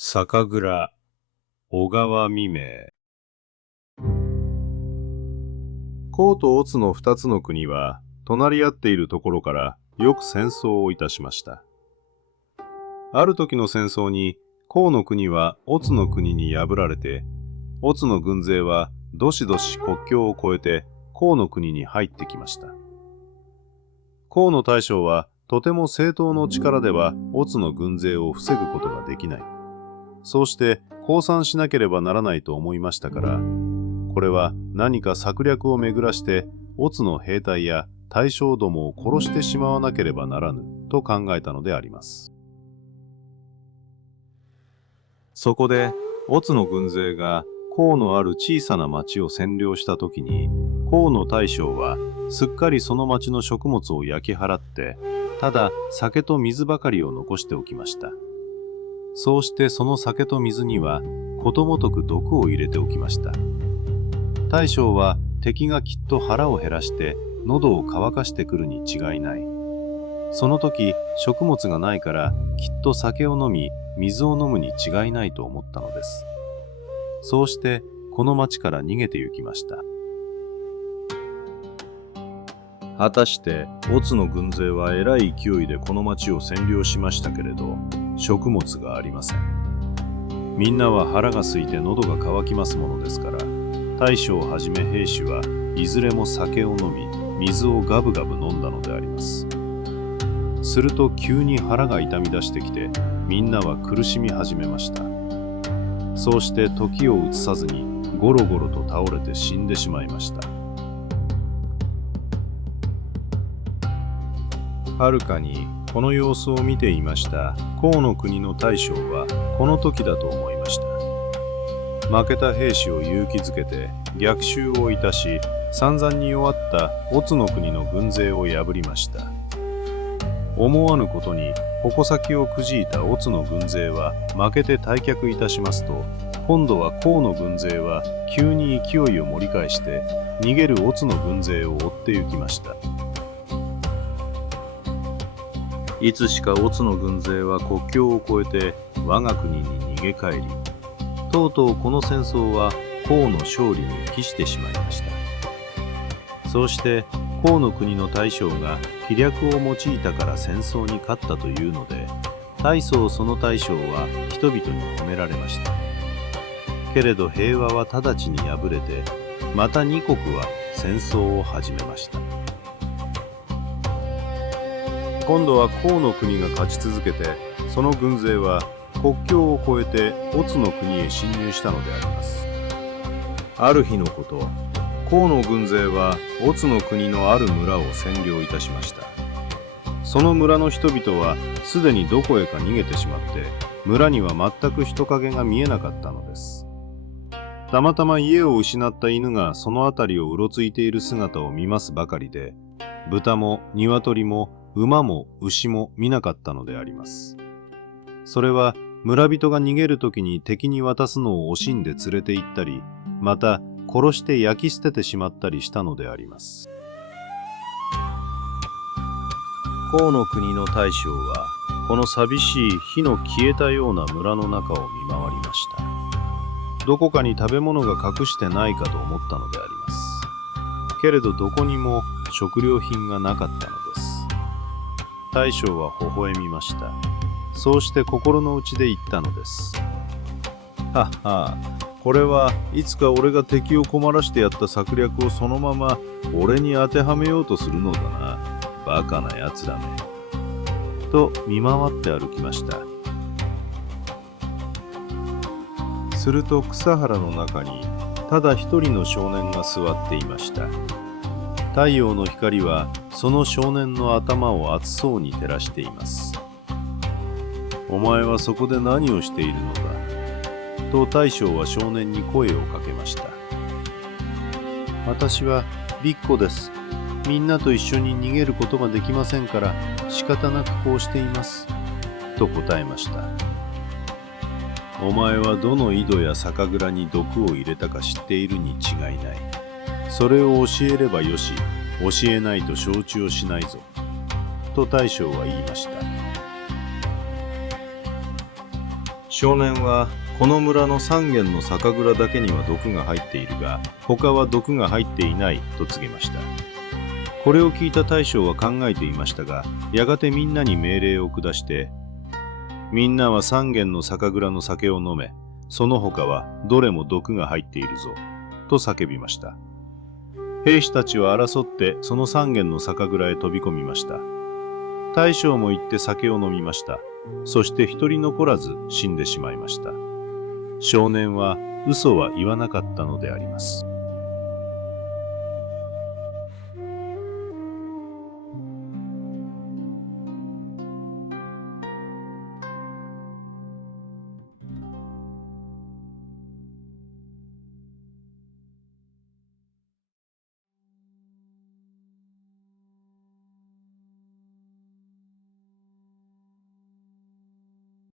酒蔵、小川未明。甲と乙の二つの国は、隣り合っているところからよく戦争をいたしました。ある時の戦争に、甲の国は乙の国に破られて、乙の軍勢はどしどし国境を越えて甲の国に入ってきました。甲の大将は、とても正当の力では乙の軍勢を防ぐことができない。そうして降参しなければならないと思いましたから、これは何か策略を巡らして乙の兵隊や大将どもを殺してしまわなければならぬと考えたのであります。そこで乙の軍勢が甲のある小さな町を占領したときに、甲の大将はすっかりその町の食物を焼き払って、ただ酒と水ばかりを残しておきました。そうしてその酒と水にはことごとく毒を入れておきました。大将は敵がきっと腹を減らして喉を渇かしてくるに違いない。その時食物がないからきっと酒を飲み水を飲むに違いないと思ったのです。そうしてこの町から逃げて行きました。果たして乙の軍勢はえらい勢いでこの町を占領しましたけれど、食物がありません。みんなは腹が空いて喉が渇きますものですから、大将をはじめ兵士はいずれも酒を飲み、水をガブガブ飲んだのであります。すると急に腹が痛み出してきて、みんなは苦しみ始めました。そうして時を移さずにゴロゴロと倒れて死んでしまいました。はるかにこの様子を見ていました甲の国の大将はこの時だと思いました。負けた兵士を勇気づけて逆襲をいたし、散々に弱った乙の国の軍勢を破りました。思わぬことに矛先をくじいた乙の軍勢は負けて退却いたしますと、今度は甲の軍勢は急に勢いを盛り返して逃げる乙の軍勢を追って行きました。いつしか乙の軍勢は国境を越えて我が国に逃げ帰り、とうとうこの戦争は甲の勝利に帰してしまいました。そうして甲の国の大将が気略を用いたから戦争に勝ったというので、大層その大将は人々に褒められました。けれど平和は直ちに敗れて、また二国は戦争を始めました。今度は甲の国が勝ち続けて、その軍勢は国境を越えて乙の国へ侵入したのであります。ある日のこと、甲の軍勢は乙の国のある村を占領いたしました。その村の人々はすでにどこへか逃げてしまって、村には全く人影が見えなかったのです。たまたま家を失った犬がその辺りをうろついている姿を見ますばかりで、豚も鶏も馬も牛も見なかったのであります。それは村人が逃げるときに敵に渡すのを惜しんで連れて行ったり、また殺して焼き捨ててしまったりしたのであります。甲の国の大将はこの寂しい火の消えたような村の中を見回りました。どこかに食べ物が隠してないかと思ったのであります。けれどどこにも食料品がなかったのです。大将は微笑みました。そうして心の内で言ったのです。はっは、これはいつか俺が敵を困らしてやった策略をそのまま俺に当てはめようとするのだな。バカなやつだめ。と見回って歩きました。すると草原の中にただ一人の少年が座っていました。太陽の光はその少年の頭を熱そうに照らしています。お前はそこで何をしているのだと大将は少年に声をかけました。私はびっこです。みんなと一緒に逃げることができませんから仕方なくこうしています。と答えました。お前はどの井戸や酒蔵に毒を入れたか知っているに違いない。それを教えればよし、教えないと承知をしないぞ。と大将は言いました。少年はこの村の3軒の酒蔵だけには毒が入っているが、他は毒が入っていないと告げました。これを聞いた大将は考えていましたが、やがてみんなに命令を下して、みんなは3軒の酒蔵の酒を飲め、その他はどれも毒が入っているぞ、と叫びました。兵士たちは争ってその3軒の酒蔵へ飛び込みました。大将も行って酒を飲みました。そして一人残らず死んでしまいました。少年は嘘は言わなかったのであります。